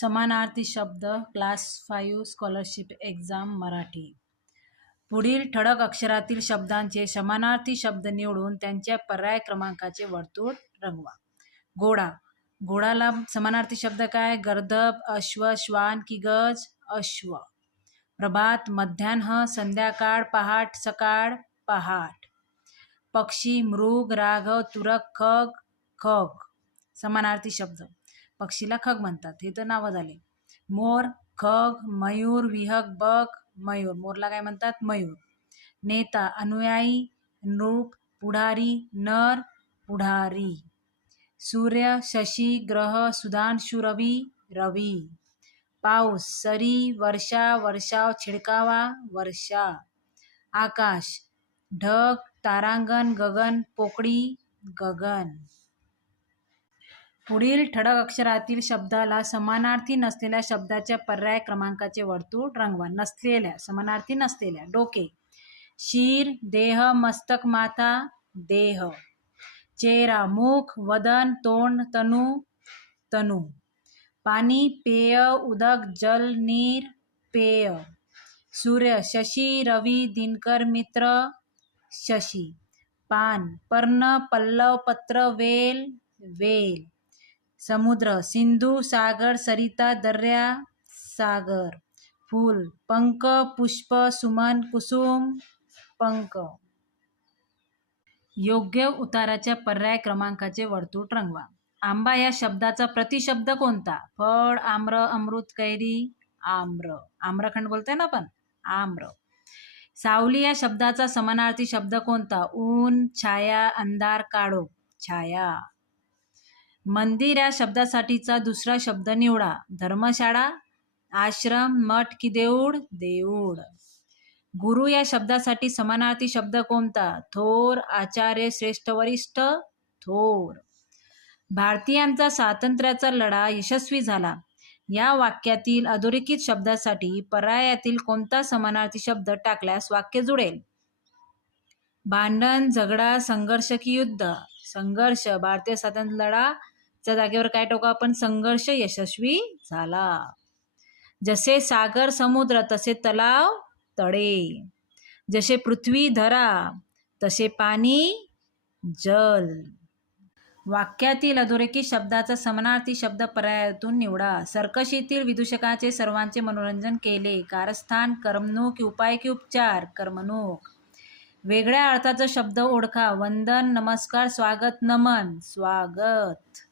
समानार्थी शब्द class 5 scholarship exam Marathi. पुढील ठळक अक्षरातील शब्दांचे समानार्थी शब्द निवडून त्यांच्या पर्याय क्रमांकाचे वर्तुळ रंगवा. घोडा. घोडाला समानार्थी शब्द काय? गर्दभ, अश्व, श्वान की गज? अश्व. प्रभात, मध्यान्ह, संध्याकाळ, पहाट, सकाळ, पहाट. पक्षी, मृग, राघव, तुरक, खग, खग. समानार्थी शब्द. पक्षीला खग म्हणतात, हे तर नावं झाले. मोर, खग, मयूर, विहग, बग, मयूर. मोरला काय म्हणतात? मयूर. नेता, अनुयायी, नृप, पुढारी, नर, पुढारी. सूर्य, शशी, ग्रह, सुधांशु, रवी, रवी. पाऊस, सरी, वर्षा, वर्षाव, छिडकावा, वर्षा. आकाश, ढग, तारांगण, गगन, पोकळी, गगन. पुढील ठळक अक्षरातील शब्दाला समानार्थी नसलेल्या शब्दाच्या पर्याय क्रमांकाचे वर्तुळ रंगवा. नसलेल्या, समानार्थी नसलेल्या. डोके, शिर, देह, मस्तक, माथा, देह. चेहरा, मुख, वदन, तोंड, तनु, तनु. पाणी, पेय, उदक, जल, नीर, पेय. सूर्य, शशी, रवी, दिनकर, मित्र, शशी. पान, पर्ण, पल्लव, पत्र, वेल, वेल. समुद्र, सिंधू, सागर, सरिता, दर्या, सागर. फूल, पंख, पुष्प, सुमन, कुसुम, पंख. योग्य उताराच्या पर्याय क्रमांकाचे वर्तुळ रंगवा. आंबा या शब्दाचा प्रतिशब्द कोणता? फळ, आम्र, अमृत, कैरी, आम्र. आम्रखंड बोलतोय ना आपण, आम्र. सावली या शब्दाचा समानार्थी शब्द कोणता? ऊन, छाया, अंधार, काळोख, छाया. मंदिर या शब्दासाठीचा दुसरा शब्द निवडा. धर्मशाळा, आश्रम, मठ की देऊळ, देऊळ. गुरु या शब्दासाठी समानार्थी शब्द कोणता? थोर, आचार्य, श्रेष्ठ, वरिष्ठ, थोर. भारतीयांचा स्वातंत्र्याचा लढा यशस्वी झाला. या वाक्यातील अधोरेखित शब्दासाठी पर्यायातील कोणता समानार्थी शब्द टाकल्यास वाक्य जुळेल? भांडण, झगडा, संघर्ष की युद्ध? संघर्ष. भारतीय स्वातंत्र्य लढाच्या जागेवर काय टाकू आपण? संघर्ष यशस्वी झाला. जसे सागर, समुद्र, तसे तलाव, तळे. जसे पृथ्वी, धरा, तसे पाणी, जल. वाक्यातील अधोरेखित शब्दाचा समानार्थी शब्द पर्यायातून निवडा. सर्कशीतील विदूषकाचे सर्वांचे मनोरंजन केले. कारस्थान, करमणूक, उपाय की उपचार? करमणूक. वेगळ्या अर्थाचा शब्द ओळखा. वंदन, नमस्कार, स्वागत, नमन, स्वागत.